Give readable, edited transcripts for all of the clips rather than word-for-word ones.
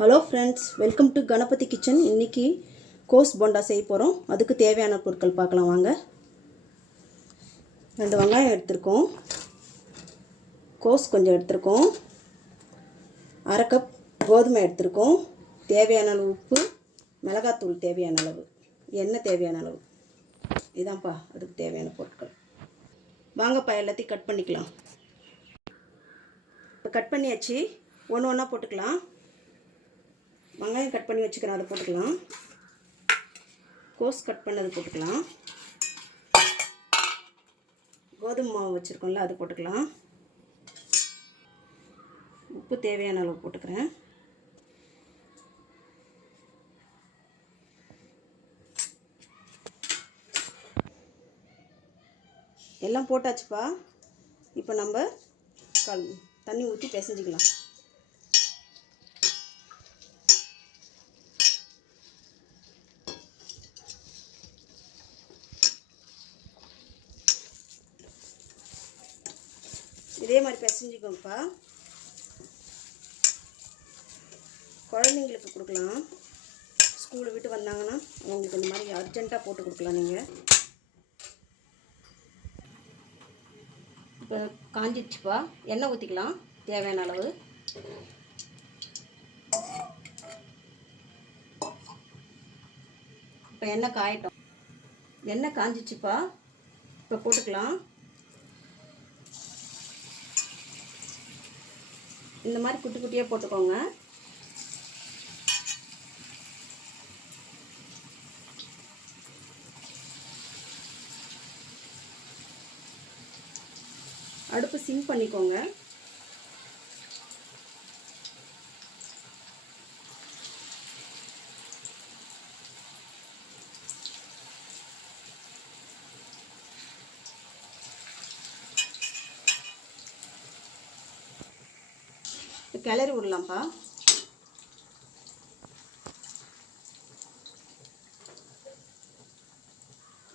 Hello friends, welcome to Ganapathi kitchen. இன்றைக்கி கோஸ் போண்டா செய்ய போகிறோம். அதுக்கு தேவையான பொருட்கள் பார்க்கலாம் வாங்க. 2 வெங்காயம் எடுத்திருக்கோம், கோஸ் கொஞ்சம் எடுத்திருக்கோம், அரை கப் கோதுமை எடுத்திருக்கோம், தேவையான அளவு உப்பு, மிளகாத்தூள் தேவையான அளவு, எண்ணெய் தேவையான அளவு. இதான்ப்பா அதுக்கு தேவையான பொருட்கள். வாங்கப்பா எல்லாத்தையும் கட் பண்ணிக்கலாம். இப்போ கட் பண்ணியாச்சு, ஒன்று ஒன்றா போட்டுக்கலாம். வெங்காயம் கட் பண்ணி வச்சுக்கிறேன், அதை போட்டுக்கலாம். கோஸ் கட் பண்ணது போட்டுக்கலாம். கோதுமை மாவு வச்சுருக்கோம்ல, அது போட்டுக்கலாம். உப்பு தேவையான அளவு போட்டுக்கிறேன். எல்லாம் போட்டாச்சுப்பா. இப்போ நம்ம தண்ணி ஊற்றி பிசைஞ்சிக்கலாம். இதே மாதிரி பிசைஞ்சிக்கோங்கப்பா. குழந்தைங்களுக்கு கொடுக்கலாம், ஸ்கூலை விட்டு வந்தாங்கன்னா அவங்களுக்கு இந்த மாதிரி அர்ஜெண்ட்டாக போட்டு கொடுக்கலாம். நீங்கள் இப்போ காஞ்சிடுச்சுப்பா, எண்ணெய் ஊற்றிக்கலாம் தேவையான அளவு. இப்போ எண்ணெய் காயட்டும். எண்ணெய் காஞ்சிச்சுப்பா, இப்போ போட்டுக்கலாம். இந்த மாதிரி குட்டி குட்டியாக போட்டுக்கோங்க. அடுப்பு சிம் பண்ணிக்கோங்க. கிளறி விடலாம்ப்பா.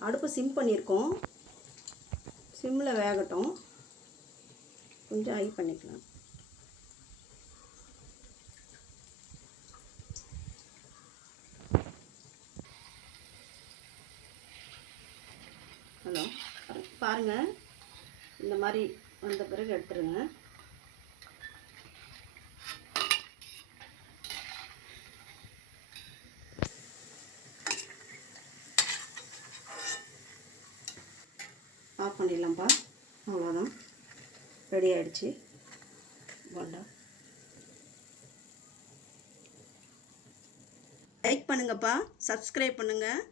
அடுப்பு சிம் பண்ணியிருக்கோம், சிம்மில் வேகட்டும். கொஞ்சம் ஹை பண்ணிக்கலாம். ஹலோ, பாருங்கள், இந்த மாதிரி வந்த பிறகு எடுத்துருங்க. ஆஃப் பண்ணிடலாம்ப்பா. அவ்வளோதான், ரெடி ஆகிடுச்சு போண்டா. லைக் பண்ணுங்கப்பா, சப்ஸ்கிரைப் பண்ணுங்கள்.